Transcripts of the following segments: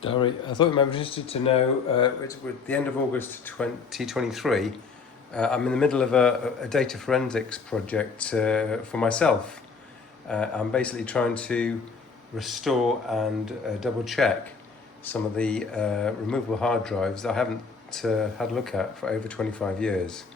Dari, I thought you might be interested to know, it's with the end of August 2023, I'm in the middle of a data forensics project for myself. I'm basically trying to restore and double check some of the removable hard drives that I haven't had a look at for over 25 years.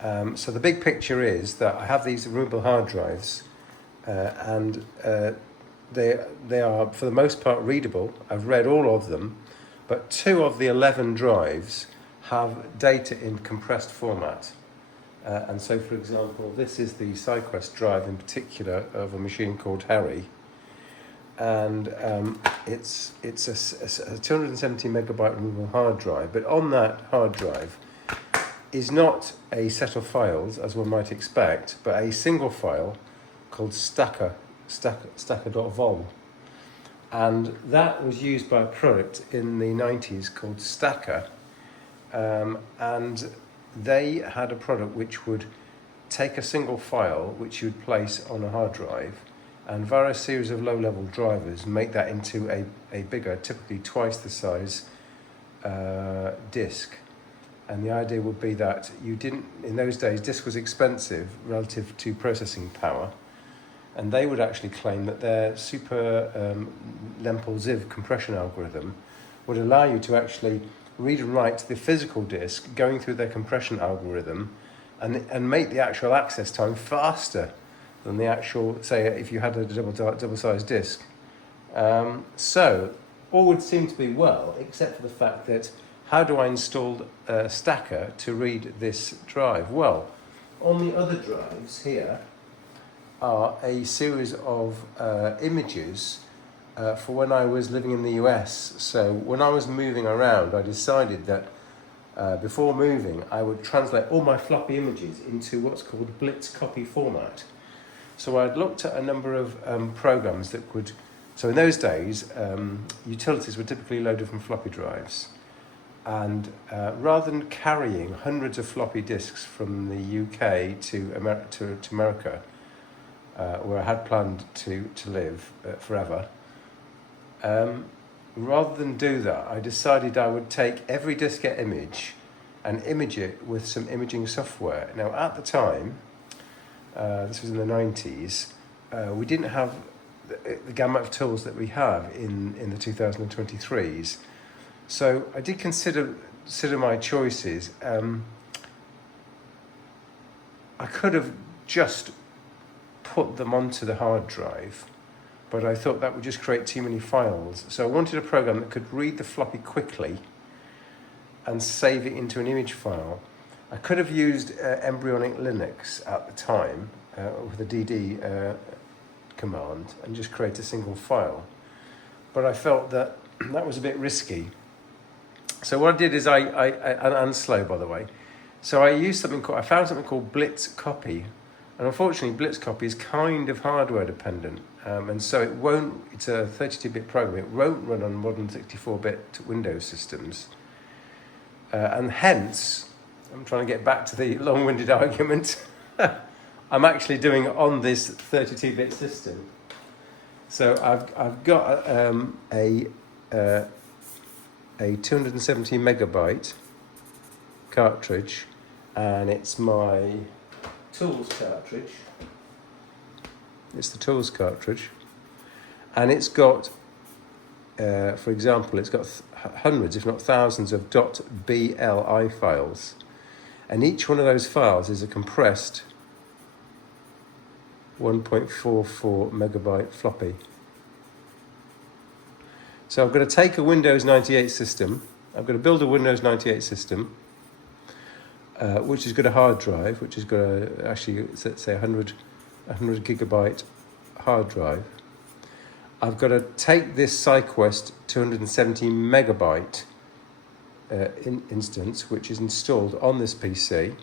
So the big picture is that I have these removable hard drives and they are, for the most part, readable. I've read all of them, but 2 of the 11 drives have data in compressed format. And so, for example, this is the SideQuest drive in particular of a machine called Harry. And it's a 270 megabyte removable hard drive, but on that hard drive is not a set of files, as one might expect, but a single file called Stacker.vol. And that was used by a product in the 90s called Stacker. And they had a product which would take a single file which you would place on a hard drive and via a series of low-level drivers make that into a bigger, typically twice the size disk. And the idea would be that you didn't, in those days, disk was expensive relative to processing power. And they would actually claim that their super Lempel-Ziv compression algorithm would allow you to actually read and write the physical disk going through their compression algorithm and make the actual access time faster than the actual, say, if you had a double-sized disk. So all would seem to be well, except for the fact that how do I install Stacker to read this drive? Well, on the other drives here are a series of images for when I was living in the US. So when I was moving around, I decided that before moving, I would translate all my floppy images into what's called BlitzCopy format. So I'd looked at a number of programs that could, so in those days, utilities were typically loaded from floppy drives. And rather than carrying hundreds of floppy disks from the UK to America, where I had planned to live forever, rather than do that, I decided I would take every diskette image and image it with some imaging software. Now, at the time, this was in the 90s, we didn't have the gamut of tools that we have in the 2023s. So I did consider my choices. I could have just put them onto the hard drive, but I thought that would just create too many files. So I wanted a program that could read the floppy quickly and save it into an image file. I could have used embryonic Linux at the time with a DD command and just create a single file. But I felt that that was a bit risky. So what I did is and slow, by the way. So I found something called BlitzCopy. And unfortunately, BlitzCopy is kind of hardware dependent. And so it's a 32-bit program. It won't run on modern 64-bit Windows systems. And hence, I'm trying to get back to the long-winded argument. I'm actually doing it on this 32-bit system. So I've got a 270 megabyte cartridge, and it's my tools cartridge. It's the tools cartridge, and it's got, for example, it's got hundreds, if not thousands, of .bli files, and each one of those files is a compressed 1.44 megabyte floppy. So I'm going to take a Windows 98 system. I'm going to build a Windows 98 system, which has got a hard drive, which has got actually, say, 100 gigabyte hard drive. I've got to take this SideQuest 270 megabyte instance, which is installed on this PC.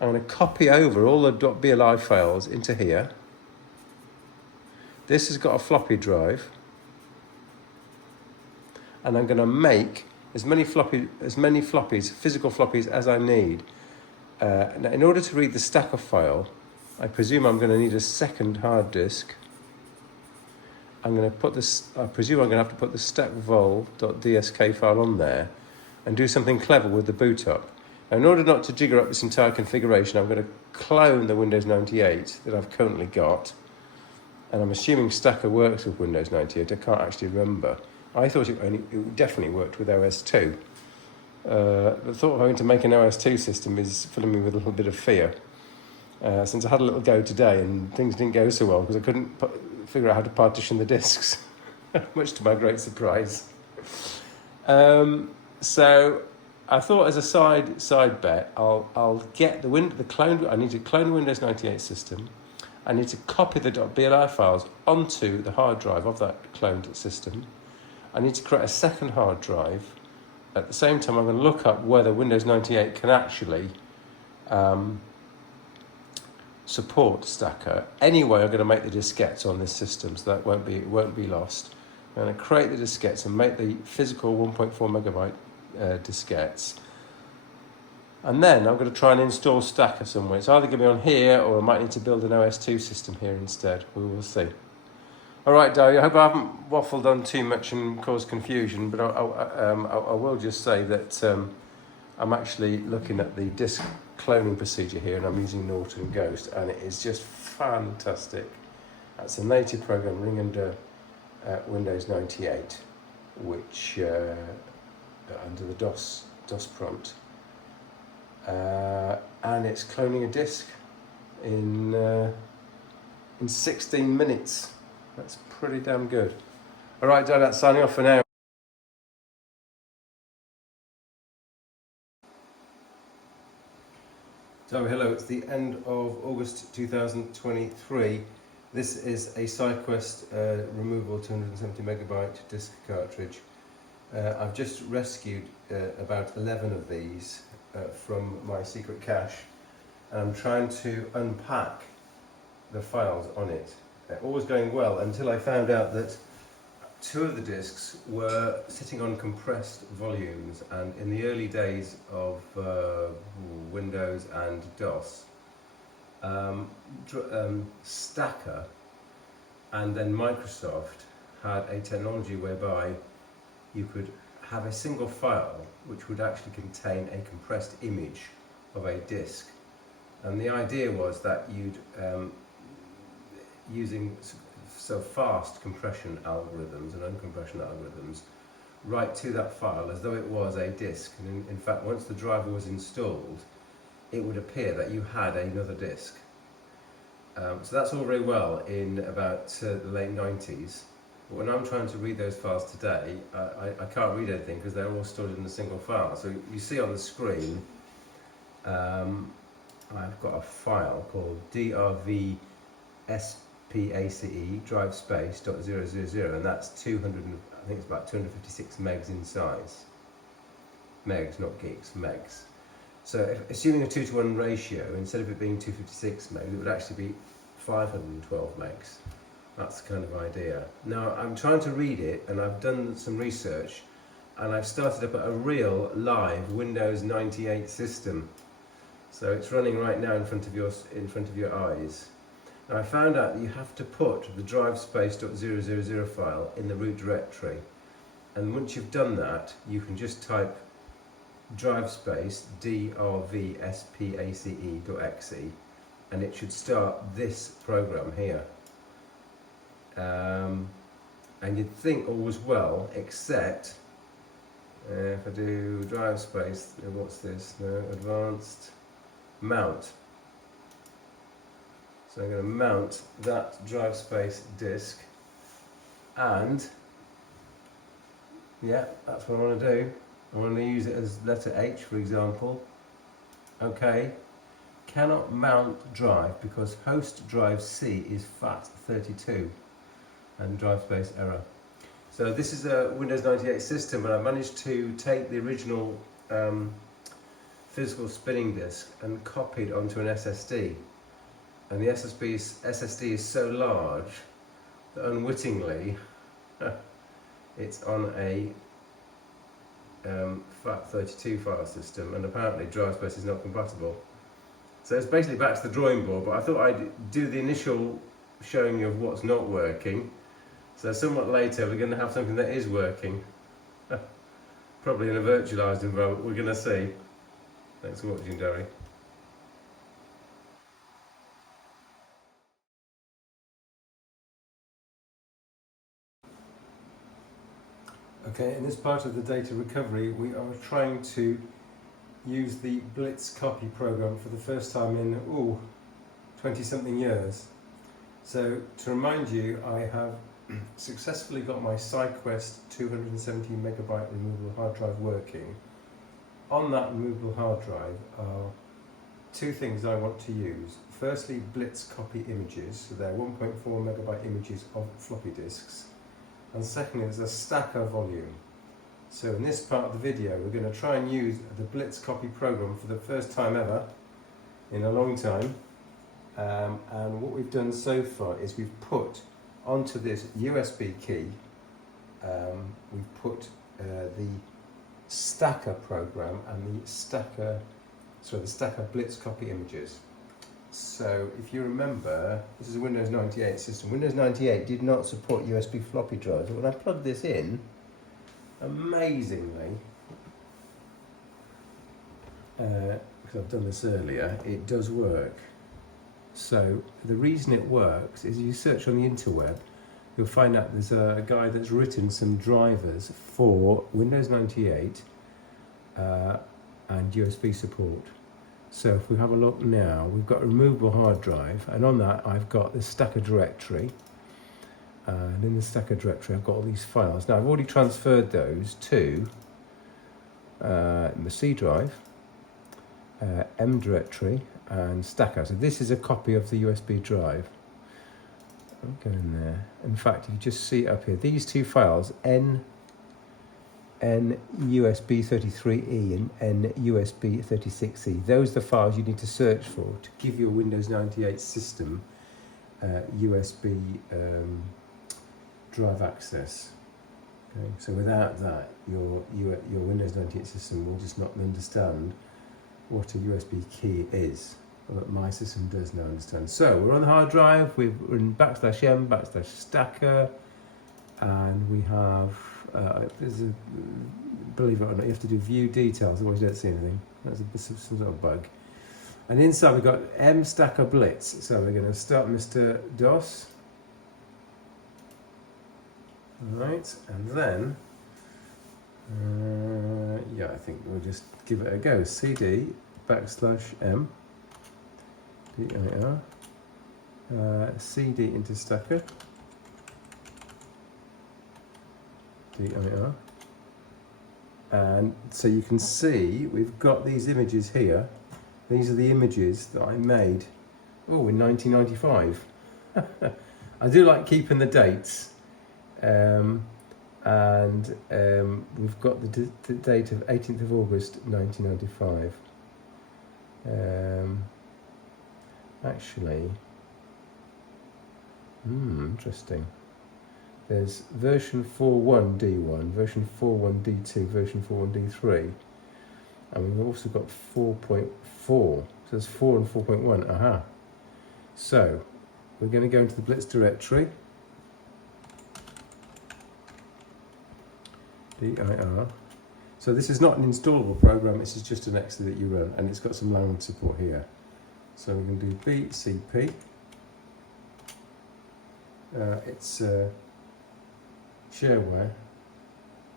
I'm going to copy over all the .bli files into here. This has got a floppy drive. And I'm going to make as many floppies, physical floppies, as I need. Now, in order to read the Stacker file, I presume I'm going to need a second hard disk. I'm going to put this, I presume I'm going to have to put the stackvol.dsk file on there and do something clever with the boot up. Now, in order not to jigger up this entire configuration, I'm going to clone the Windows 98 that I've currently got. And I'm assuming Stacker works with Windows 98. I can't actually remember. I thought it definitely worked with OS2. The thought of having to make an OS2 system is filling me with a little bit of fear. Since I had a little go today and things didn't go so well because I couldn't figure out how to partition the disks, much to my great surprise. So I thought, as a side bet, I'll get the clone. I need to clone the Windows 98 system. I need to copy the .bli files onto the hard drive of that cloned system. I need to create a second hard drive. At the same time, I'm going to look up whether Windows 98 can actually support Stacker. Anyway, I'm going to make the diskettes on this system, so that it won't be lost. I'm going to create the diskettes and make the physical 1.4 megabyte diskettes. And then I'm going to try and install Stacker somewhere. It's either going to be on here, or I might need to build an OS2 system here instead. We will see. All right, Dario, I hope I haven't waffled on too much and caused confusion, but I will just say that I'm actually looking at the disk cloning procedure here, and I'm using Norton Ghost, and it is just fantastic. That's a native program running under Windows 98, which under the DOS prompt. And it's cloning a disk in 16 minutes. That's pretty damn good. All right, that's signing off for now. So hello, it's the end of August 2023. This is a SideQuest removal 270 megabyte disk cartridge. I've just rescued about 11 of these from my secret cache, and I'm trying to unpack the files on it. All was going well until I found out that 2 of the disks were sitting on compressed volumes, and in the early days of Windows and DOS, Stacker and then Microsoft had a technology whereby you could have a single file which would actually contain a compressed image of a disk. And the idea was that you'd, using so fast compression algorithms and uncompression algorithms, write to that file as though it was a disk. And in fact, once the driver was installed, it would appear that you had another disk. So that's all very well in about the late 90s. But when I'm trying to read those files today, I can't read anything because they're all stored in a single file. So you see on the screen, I've got a file called DRVSPACE DriveSpace.000, and that's 200, I think it's about 256 megs in size. Megs, not gigs, megs. So assuming a 2:1 ratio, instead of it being 256 megs, it would actually be 512 megs. That's the kind of idea. Now I'm trying to read it, and I've done some research, and I've started up a real live Windows 98 system. So it's running right now in front of your eyes. Now I found out that you have to put the DriveSpace.000 file in the root directory, and once you've done that, you can just type DriveSpace DRVSPACE.exe, and it should start this program here. And you'd think all was well, except if I do DriveSpace, what's this? No, advanced mount. So I'm going to mount that DriveSpace disk, and yeah, that's what I want to do. I want to use it as letter H, for example. Okay, cannot mount drive because host drive C is FAT32, and DriveSpace error. So this is a Windows 98 system, and I managed to take the original physical spinning disk and copy it onto an SSD. And the SSD is so large that unwittingly it's on a FAT32 file system, and apparently DriveSpace is not compatible. So it's basically back to the drawing board, but I thought I'd do the initial showing you of what's not working. So somewhat later we're going to have something that is working. Probably in a virtualized environment, we're going to see. Thanks for watching, Derry. Okay, in this part of the data recovery, we are trying to use the BlitzCopy program for the first time in 20-something years. So to remind you, I have successfully got my SideQuest 270 megabyte removable hard drive working. On that removable hard drive are two things I want to use. Firstly, BlitzCopy images, so they're 1.4 megabyte images of floppy disks. And secondly, there's a Stacker volume. So in this part of the video, we're going to try and use the BlitzCopy program for the first time ever in a long time. And what we've done so far is we've put onto this USB key, we've put the Stacker program and the Stacker BlitzCopy images. So if you remember, this is a Windows 98 system. Windows 98 did not support USB floppy drives, but when I plugged this in, amazingly, because I've done this earlier, it does work. So the reason it works is if you search on the interweb, you'll find out there's a guy that's written some drivers for Windows 98 and USB support. So if we have a look now, we've got a removable hard drive, and on that I've got the Stacker directory. And in the Stacker directory I've got all these files. Now I've already transferred those to the C drive, M directory and Stacker. So this is a copy of the USB drive. I'll go in there. In fact, if you just see up here, these two files, NUSB33E and NUSB36E, those are the files you need to search for to give your Windows 98 system USB drive access. Okay, so without that, your Windows 98 system will just not understand what a USB key is. Well, my system does now understand. So we're on the hard drive, we're in /m/stacker, and we have, believe it or not, you have to do view details, otherwise you don't see anything. That's some sort of bug. And inside we've got mstacker blitz. So we're going to start Mr. DOS. Right, and then, yeah, I think we'll just give it a go. CD /m dir CD into Stacker dir, and so you can see we've got these images here. These are the images that I made in 1995. I do like keeping the dates, and we've got the date of 18th of August 1995. Actually, interesting. There's version 4.1D1, version 4.1D2, version 4.1D3, and we've also got 4.4. So there's 4 and 4.1. Aha. So we're going to go into the Blitz directory. dir. So this is not an installable program. This is just an exe that you run, and it's got some language support here. So we're going to do BCP. It's shareware.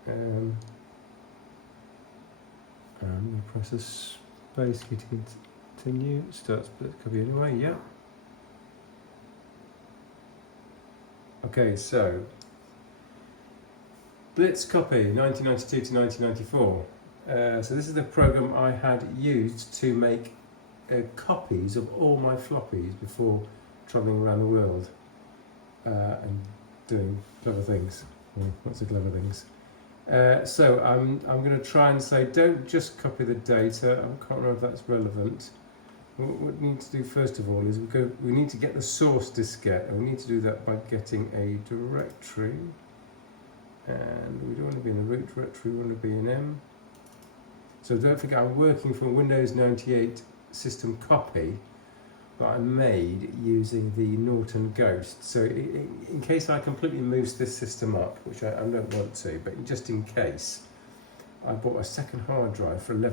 And we process space key to continue. Starts BlitzCopy anyway. Yeah. Okay, so BlitzCopy 1992 to 1994. So this is the program I had used to make copies of all my floppies before travelling around the world and doing clever things. Lots of clever things. So I'm going to try and say, don't just copy the data. I can't remember if that's relevant. What we need to do first of all is we need to get the source diskette, and we need to do that by getting a directory. And we don't want to be in the root directory, we want to be in M. So don't forget, I'm working from Windows 98 system copy that I made using the Norton Ghost. So in case I completely moose this system up, which I don't want to, but just in case, I bought a second hard drive for £11,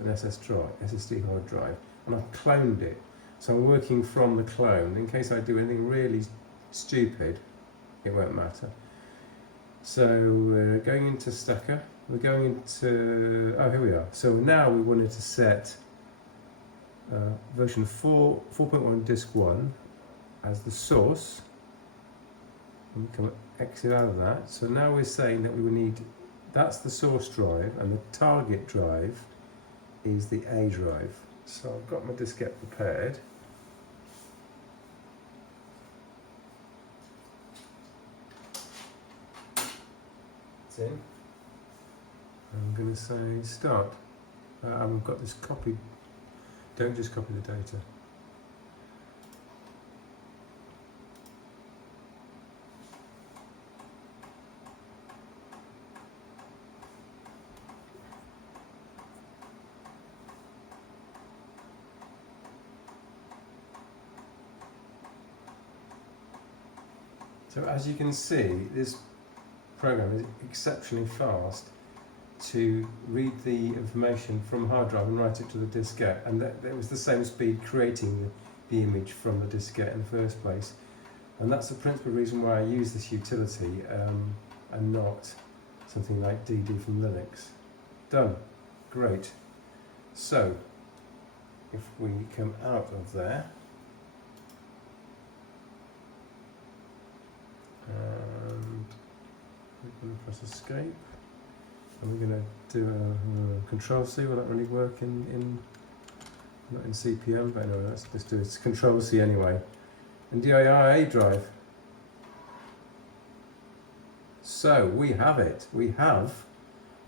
an SSD hard drive, and I've cloned it. So I'm working from the clone. In case I do anything really stupid, it won't matter. So we're going into Stacker. We're going into, oh, here we are. So now we wanted to set version 4.1 disk 1 as the source. And we can exit out of that. So now we're saying that we will need, that's the source drive, and the target drive is the A drive. So I've got my diskette prepared. It's in. I'm going to say start. I've got this copied. Don't just copy the data. So as you can see, this program is exceptionally fast to read the information from hard drive and write it to the diskette, and that was the same speed creating the image from the diskette in the first place. And that's the principal reason why I use this utility and not something like DD from Linux. Done. Great. So if we come out of there and we're going to press escape, and we're going to do a Control C. Will that really work in not in CPM? But anyway, let's do it. Control C anyway. And DIA drive. So we have it. We have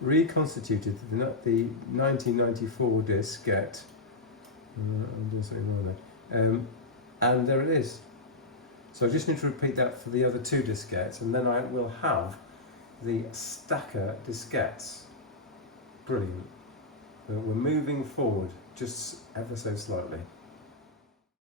reconstituted the 1994 diskette. I'm doing something wrong there. And there it is. So I just need to repeat that for the other two diskettes, and then I will have the Stacker diskettes. Brilliant. We're moving forward just ever so slightly.